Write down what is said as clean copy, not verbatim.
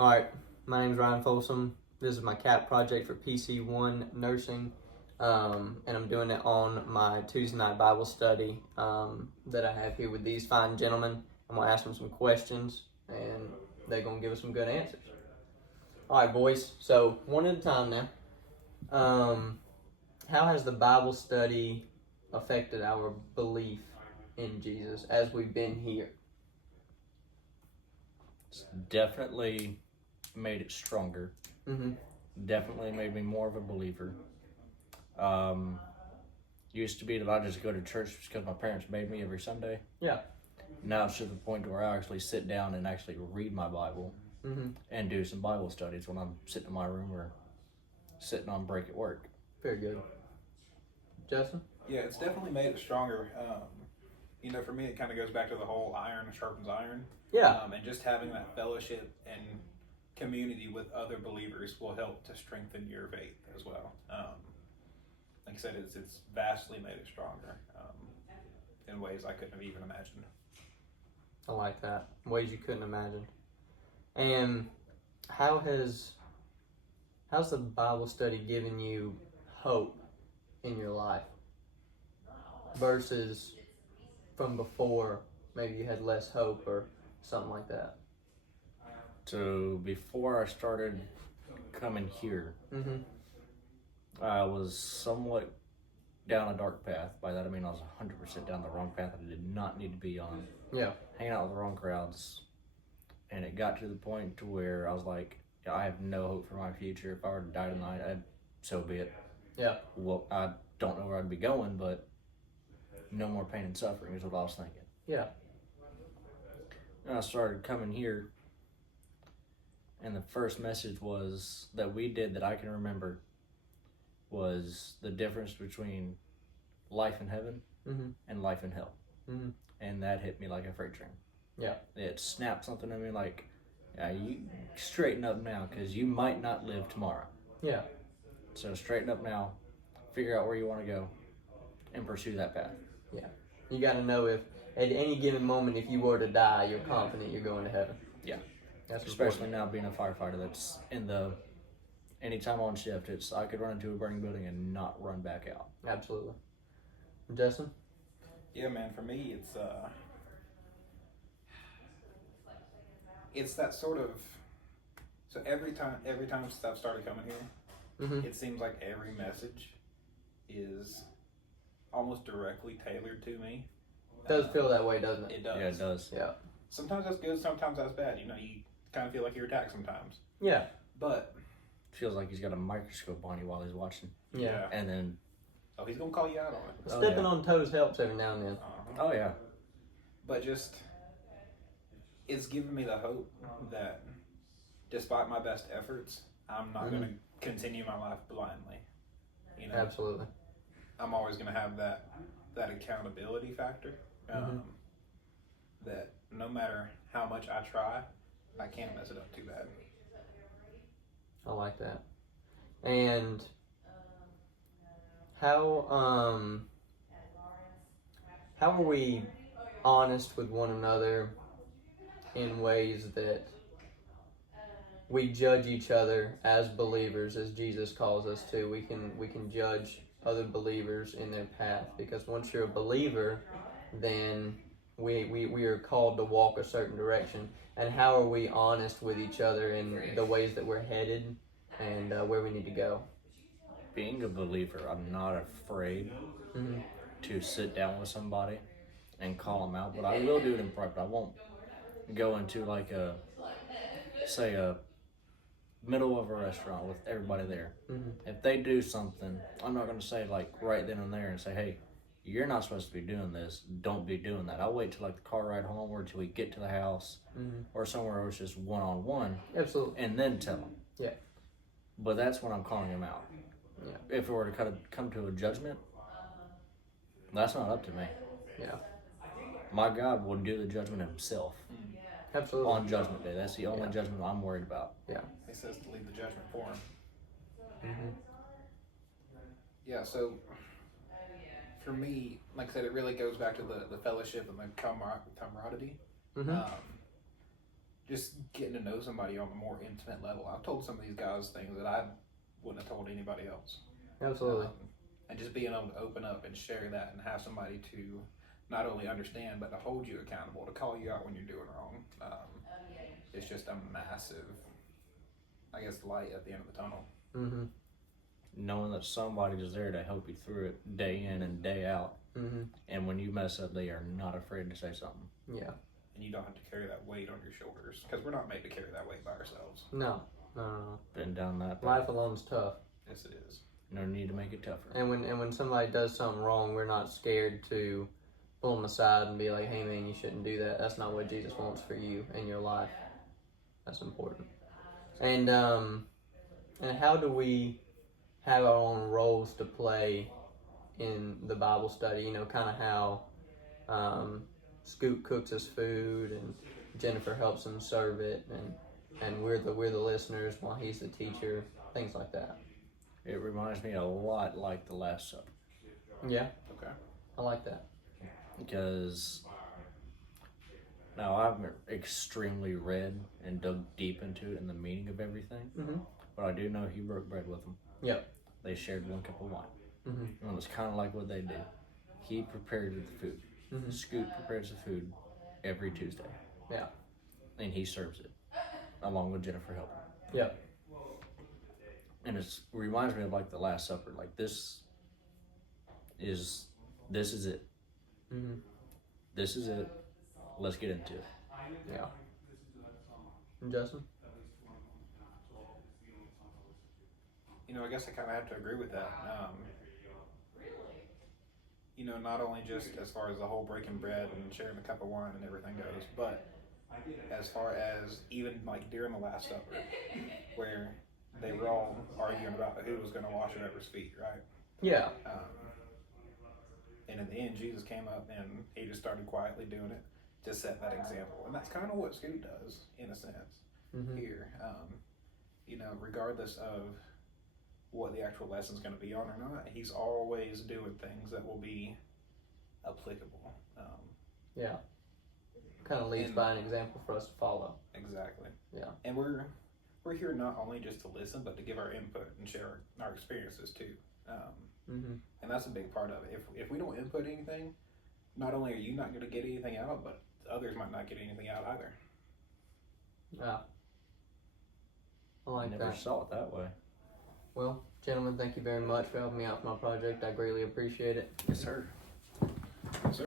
All right, my name's Ryan Folsom. This is my CAP project for PC1 Nursing, and I'm doing it on my Tuesday night Bible study that I have here with these fine gentlemen. I'm going to ask them some questions, and they're going to give us some good answers. All right, boys, so one at a time now. How has the Bible study affected our belief in Jesus as we've been here? It's definitely made it stronger. Mm-hmm. Definitely made me more of a believer. Used to be that I just go to church just because my parents made me every Sunday. Yeah. Now it's to the point where I actually sit down and actually read my Bible and do some Bible studies when I'm sitting in my room or sitting on break at work. Very good. Justin? Yeah, it's definitely made it stronger. For me, it kind of goes back to the whole iron sharpens iron. Yeah. And just having that fellowship and community with other believers will help to strengthen your faith as well. Like I said, it's vastly made it stronger in ways I couldn't have even imagined. I like that. Ways you couldn't imagine. And how's the Bible study given you hope in your life versus from before? Maybe you had less hope or something like that. So before I started coming here, I was somewhat down a dark path. By that I mean I was 100% down the wrong path I did not need to be on. Yeah. Hanging out with the wrong crowds. And it got to the point to where I was like, I have no hope for my future. If I were to die tonight, so be it. Yeah. Well, I don't know where I'd be going, but no more pain and suffering is what I was thinking. Yeah. And I started coming here, and the first message was that we did that I can remember was the difference between life in heaven and life in hell. And that hit me like a freight train. Yeah. It snapped something in me like, you straighten up now because you might not live tomorrow. Yeah. So straighten up now, figure out where you want to go, and pursue that path. Yeah. You got to know if at any given moment, if you were to die, you're confident you're going to heaven. Yeah. That's especially important. now being a firefighter. That's anytime on shift, I could run into a burning building and not run back out. Absolutely. Justin? Yeah, man. For me, it's that sort of. So every time stuff started coming here, it seems like every message is almost directly tailored to me. It does feel that way, doesn't it? It does. Yeah, it does. Yeah. Sometimes that's good, sometimes that's bad. You kind of feel like you're attacked sometimes. Yeah. But Feels like he's got a microscope on you while he's watching. Yeah. And then, he's gonna call you out on it. Stepping on toes helps every now and then. oh yeah. But just, it's given me the hope that despite my best efforts, I'm not going to continue my life blindly. Absolutely. I'm always going to have that accountability factor. That no matter how much I try, I can't mess it up too bad. I like that. And how are we honest with one another in ways that we judge each other as believers, as Jesus calls us to? We can judge other believers in their path, because once you're a believer, then we are called to walk a certain direction. And how are we honest with each other in the ways that we're headed and where we need to go? Being a believer, I'm not afraid to sit down with somebody and call them out, but I will do it in private. I won't go into like a middle of a restaurant with everybody there. If they do something, I'm not going to say like right then and there and say, hey, you're not supposed to be doing this. Don't be doing that. I'll wait till like the car ride home or till we get to the house or somewhere where it's just one-on-one. Absolutely. And then tell them. Yeah. But that's when I'm calling them out. Yeah. If it were to come to a judgment, that's not up to me. Yeah. My God will do the judgment himself. Absolutely. On Judgment Day. That's the only judgment I'm worried about. Yeah. He says to leave the judgment for him. Yeah, so for me, like I said, it really goes back to the fellowship and the camaraderie. just getting to know somebody on a more intimate level. I've told some of these guys things that I wouldn't have told anybody else. Absolutely. And just being able to open up and share that and have somebody to not only understand but to hold you accountable, to call you out when you're doing wrong. It's just a massive, I guess, light at the end of the tunnel. Mm-hmm. Knowing that somebody is there to help you through it day in and day out. Mm-hmm. And when you mess up, they are not afraid to say something. Yeah. And you don't have to carry that weight on your shoulders, because we're not made to carry that weight by ourselves. No. Been down that path. Life alone's tough. Yes, it is. No need to make it tougher. And when somebody does something wrong, we're not scared to pull them aside and be like, "Hey, man, you shouldn't do that. That's not what Jesus wants for you in your life." That's important. And how do we have our own roles to play in the Bible study? You know, kind of how Scoop cooks us food and Jennifer helps him serve it, and we're the listeners while he's the teacher, things like that. It reminds me a lot like the Last Supper. Yeah. Okay. I like that. Because now I've extremely read and dug deep into it and the meaning of everything. Mm-hmm. But I do know he broke bread with them. Yep. They shared one cup of wine. Mm-hmm. And it was kind of like what they did. He prepared the food. Mm-hmm. Scoot prepares the food every Tuesday. Yeah. And he serves it along with Jennifer helping. Yep. And it reminds me of like the Last Supper. Like this is it. Mm-hmm. This is it. Let's get into it. Yeah. And Justin? You know, I guess I kind of have to agree with that. You know, not only just as far as the whole breaking bread and sharing the cup of wine and everything goes, but as far as even like during the Last Supper, where they were all arguing about who was going to wash whoever's feet, right? Yeah. And in the end, Jesus came up and he just started quietly doing it to set that example. And that's kind of what Scoot does, in a sense, Mm-hmm. here. You know, regardless of what the actual lesson's going to be on or not, he's always doing things that will be applicable. Yeah. Kind of leads by an example for us to follow. Exactly. Yeah. And we're here not only just to listen, but to give our input and share our experiences too. Mm-hmm. And that's a big part of it. If we don't input anything, not only are you not going to get anything out, but others might not get anything out either. Yeah. I like Never that. saw it that way. Well, gentlemen, thank you very much for helping me out with my project. I greatly appreciate it. Yes, sir. Yes, sir.